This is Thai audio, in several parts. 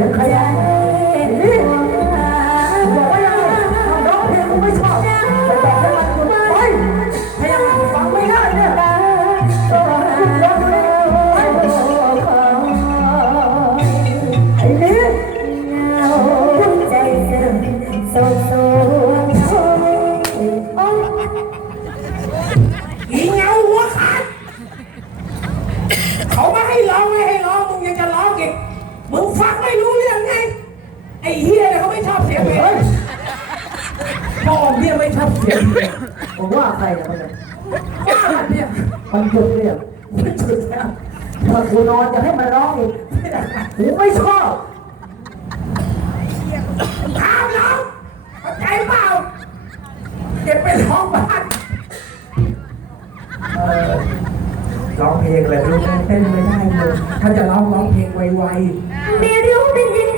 Okay. อ้เฮียเนี่ยเขาไม่ชอบเสียงเพลงพ่อเนี่ยไม่ชอบเสียงเพลงผมว่าใครนะมันเนี่ยว่าเนี่ยมันหยุดเนี่ยไม่ชุดแล้วถ้ากูนอนจะให้มันร้องอีกกูไม่ชอบถามน้องเข้าใจเปล่าเก็บไปร้องบ้านเออร้องเพลงเลยลูกเต้นไม่ได้เลยถ้าจะร้องร้องเพลงไวไม่รู้เป็นยัง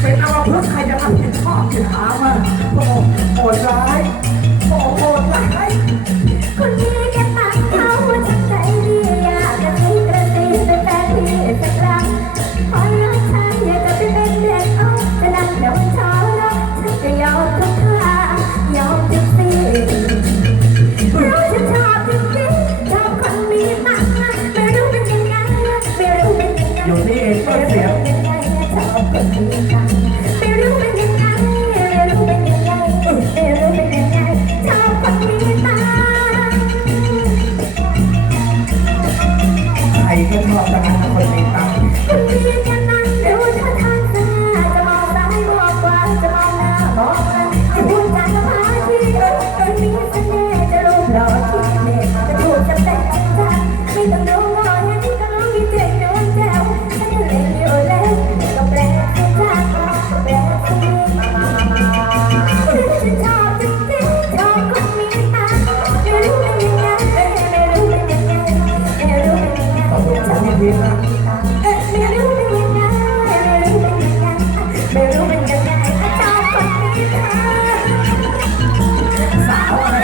เป็นอาวุธใครจะรับผิดชอบสิอะ เสียง ไม่รู้เป็นยังไงไม่รู้เป็าวอะไร